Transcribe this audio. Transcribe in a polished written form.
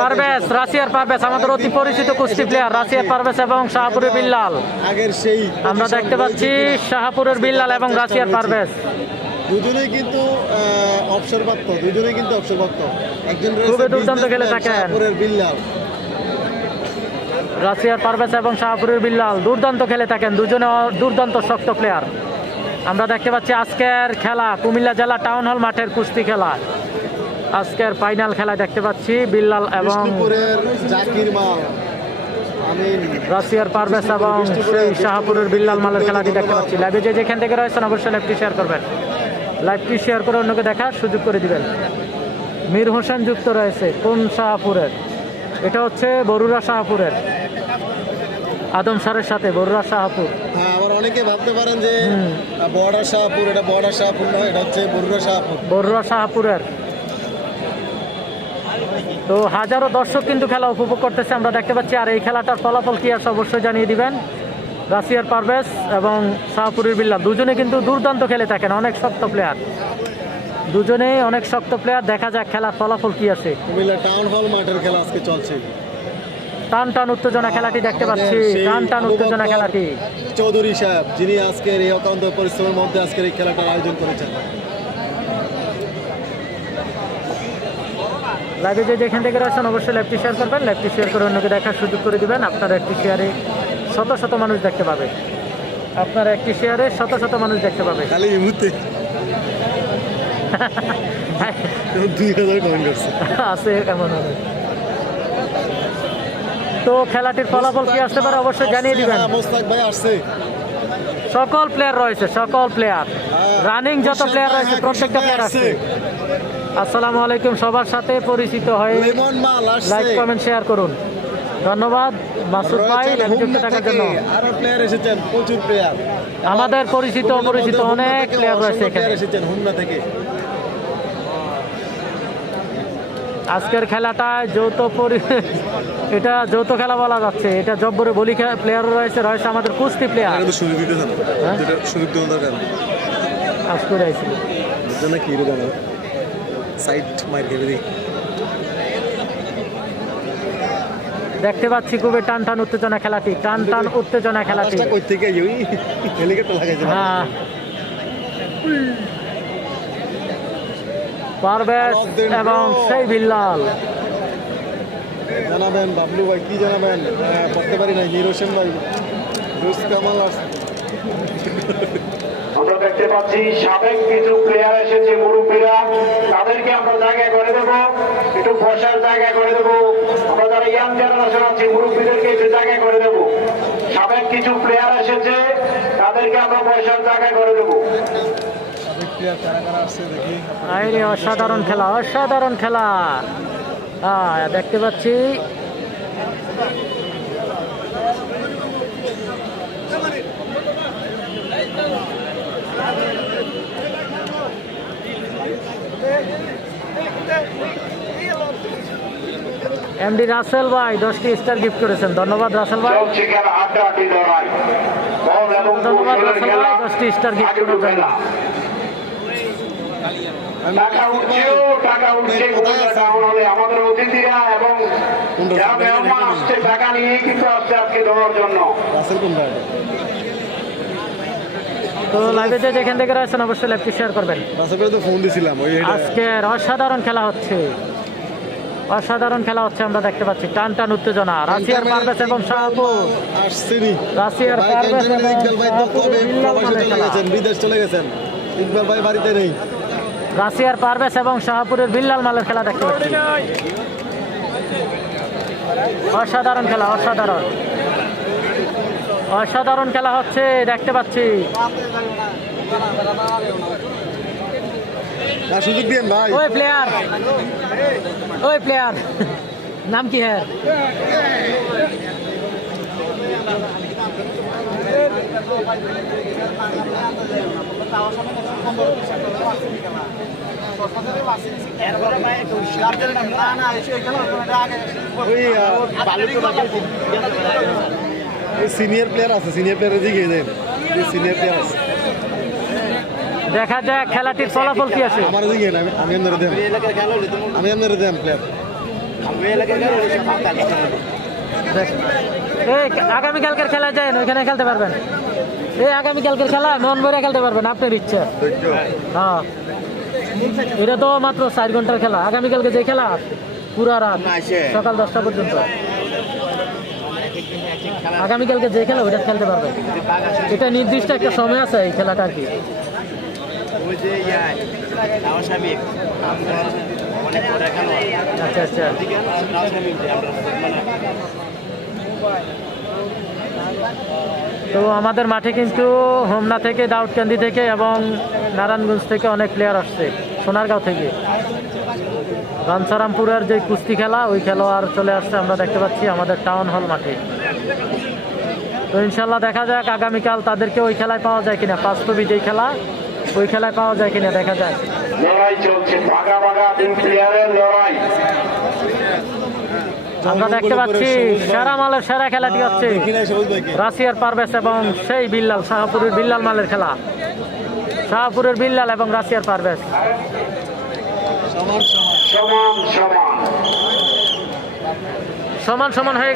পারভেজ, রাশিয়ার পারভেজ, আমাদের অতি পরিচিত কুস্তি প্লেয়ার রাশিয়ার পারভেজ এবং শাহপুরের বিল্লাল। আগের সেই আমরা দেখতে পাচ্ছি শাহপুরের বিল্লাল এবং রাশিয়ার পারভেজ দুজনেই কিন্তু অবসরপ্রাপ্ত, দুজনেই কিন্তু অবসরপ্রাপ্ত। একজন খুবই দুর্দান্ত খেলে থাকেন শাহপুরের বিল্লাল, রাশিয়ার পারভেজ এবং শাহপুরের বিল্লাল দুর্দান্ত খেলে থাকেন, দুজনে দুর্দান্ত শক্ত প্লেয়ার। আমরা দেখতে পাচ্ছি আজকের খেলা কুমিল্লা জেলা টাউন হল মাঠের কুস্তি খেলা, আজকের ফাইনাল খেলা দেখতে পাচ্ছি বিল্লাল এবং জাকির মাল, রাশিয়ার পারভেজ এবং সেই শাহপুরের বিল্লাল মালের খেলাটি দেখতে পাচ্ছি। লাইভে যে যেখান থেকে রয়েছেন অবশ্যই লাইভটি শেয়ার করবেন, লাইভটি শেয়ার করে অন্যকে দেখার সুযোগ করে দিবেন। মীর হোসেন যুক্ত রয়েছে কোন শাহপুরের, এটা হচ্ছে বরুড়া শাহপুরের, আদম সারের সাথে বরুড়া শাহপুর। হ্যাঁ, আবার অনেকে ভাবতে পারেন যে বর্ডার শাহপুর, এটা বর্ডার শাহপুর নয়, এটা হচ্ছে বরুড়া শাহপুর, বরুড়া শাহপুরের। তো হাজারো দর্শক কিন্তু খেলা উপভোগ করতেছে আমরা দেখতে পাচ্ছি। আর এই খেলাটার ফলাফল কি আছে অবশ্যই জানিয়ে দিবেন। রাশিয়ার পারভেজ এবং শাহপুরের বিল্লাল দুজনে কিন্তু দুর্দান্ত খেলে থাকেন, অনেক শক্ত প্লেয়ার, দুজনেই অনেক শক্ত প্লেয়ার। দেখা যাক খেলার ফলাফল কি আছে। কুমিল্লা টাউন হল মাঠের খেলা আজকে চলছে, টান টান উত্তেজনা খেলাটি দেখতে পাচ্ছি, টান টান উত্তেজনা খেলাটি। চৌধুরী সাহেব যিনি আজকের এই অত্যন্ত পরিশ্রমের মধ্যে আজকের এই খেলাটার আয়োজন করেছেন। লাইভে যে যেখান থেকে রয়েছেন অবশ্যই লাইভটি শেয়ার করবেন, লাইভটি শেয়ার করে অন্যকে দেখার সুযোগ করে দিবেন। আপনার একটি শেয়ারে শত শত মানুষ দেখতে পাবে, আপনার একটি শেয়ারে শত শত মানুষ দেখতে পাবে। খালি এই মুহূর্তে 2000 কমেন্ট করছে আছে এমন হবে। তো খেলাটির ফলাফল কি আসতে পারে অবশ্যই জানিয়ে দিবেন। মোস্তাক ভাই আসছে, সকল প্লেয়ার রয়েছে, সকল প্লেয়ার রানিং যত প্লেয়ার রয়েছে প্রত্যেকটা প্লেয়ার আসছে। আসসালামু আলাইকুম, সবার সাথে পরিচিত হয়ে লাইক কমেন্ট শেয়ার করুন। ধন্যবাদ মাসুদ ভাই যুক্ত থাকার জন্য। আরো প্লেয়ার এসেছেন, প্রচুর প্লেয়ার, আমাদের পরিচিত অপরিচিত অনেক প্লেয়ার রয়েছে এখানে এসেছেন হুন্না থেকে। আজকের খেলাটা এটা যৌথ খেলা বলা যাচ্ছে। এটা জব্বরে বলি প্লেয়ারও রয়েছে, রয়েছে আমাদের কুস্তি প্লেয়ার। সুযোগ দিতে না, যেটা সুযোগ দেওয়া দরকার কাজ করে আইছিল বুঝছেন কি রে জানো সাইড মাইর খেলে দিই। দেখতে পাচ্ছি খুবই টান টান উত্তেজনা খেলাটি, টান টান উত্তেজনা খেলাটি। কই থেকে ওই হেলিকপ্টার লাগাইছে। হ্যাঁ, পারভেজ এবং সেই বিল্লাল। জানাবেন বাবলু ভাই, কি জানাবেন? করতে পারি না। মীর হোসেন ভাই, জুস কামাল আসছে। আমরা দেখতে পাচ্ছি সাবেক কিছু প্লেয়ার এসেছে, মুরব্বীরা, তাদেরকে আমরা জায়গা করে দেবো, একটু বসার জায়গা করে দেবো। আমরা যারা ইয়াং জেনারেশন আছি মুরব্বীদেরকে একটু জায়গা করে দেবো। সাবেক কিছু প্লেয়ার এসেছে, তাদেরকে আমরা বসার জায়গা করে দেবো। অসাধারণ খেলা, অসাধারণ খেলা। দেখতে পাচ্ছি এমডি রাসেল ভাই 10টি স্টার গিফট করেছেন, ধন্যবাদ রাসেল ভাই, ধন্যবাদ রাসেল ভাই 10টি স্টার গিফট করার জন্য। টাকা উঠছে আমাদের অতিথিরা এবং যারা মেহমান আসছে টাকা নিয়ে কিন্তু আসছে আজকে দেওয়ার জন্য। তো লাইভে যে যেখান থেকে রয়েছেন অবশ্যই লাইভটি শেয়ার করবেন। আজকের অসাধারণ খেলা হচ্ছে, অসাধারণ খেলা হচ্ছে। আমরা দেখতে পাচ্ছি টান টান উত্তেজনা। রাশিয়ার পারভেজ এবং শাহপুর, রাশিয়ার পারভেজ এবং বিদেশ চলে গেছেন, ইকবাল ভাই বাড়িতে নেই। রাশিয়ার পারভেজ এবং শাহপুরের বিল্লাল মালের খেলা দেখতে পাচ্ছি। অসাধারণ খেলা, অসাধারণ অসাধারণ খেলা হচ্ছে দেখতে পাচ্ছি। সুযোগ দিন ভাই। ওই প্লেয়ার, ওই প্লেয়ার নাম কি হ্যাঁ? সিনিয়র প্লেয়ার আছে, সিনিয়র প্লেয়ার দিকে দেন, সিনিয়র প্লেয়ার আছে। দেখা যাক খেলাটির ফলাফল কি আছে। আমার দিকে আমি আপনারা দেন, আমি আপনারা দেন প্লেয়ার। দেখ, এই আগামীকালকের খেলা যায় ওইখানে খেলতে পারবেন। এই আগামীকালকের খেলা মন ভরে খেলতে পারবেন আপনার ইচ্ছা। হ্যাঁ, এটা তো মাত্র 4 ঘন্টার খেলা। আগামীকালকে যে খেলা পুরা রাত সকাল 10টা পর্যন্ত। আগামীকালকে যে খেলা ওইটা খেলতে পারবেন। এটা নির্দিষ্ট একটা সময় আছে এই খেলাটা আর কি। আচ্ছা আচ্ছা, তো আমাদের মাঠে কিন্তু হোমনা থেকে, দাউদকান্দি থেকে এবং নারায়ণগঞ্জ থেকে অনেক প্লেয়ার আসছে, সোনারগাঁও থেকে। বাঞ্ছারামপুরের যে কুস্তি খেলা ওই খেলোয়াড় চলে আসছে, আমরা দেখতে পাচ্ছি আমাদের টাউন হল মাঠে। তো ইনশাল্লাহ দেখা যাক আগামীকাল তাদেরকে ওই খেলায় পাওয়া যায় কিনা, বাস্তবে যেই খেলা ওই খেলায় পাওয়া যায় কিনা দেখা যায়। লড়াই চলছে, ভাগা ভাগা 2 প্লেয়ারের লড়াই। আমরা দেখতে পাচ্ছি সেরা মালের সেরা খেলাটি হচ্ছে রাশিয়ার পারভেজ এবং সেই বিল্লাল, শাহপুরের বিল্লাল মালের খেলা। শাহপুরের বিল্লাল এবং রাশিয়ার পারভেজ সমান সমান সমান সমান হয়ে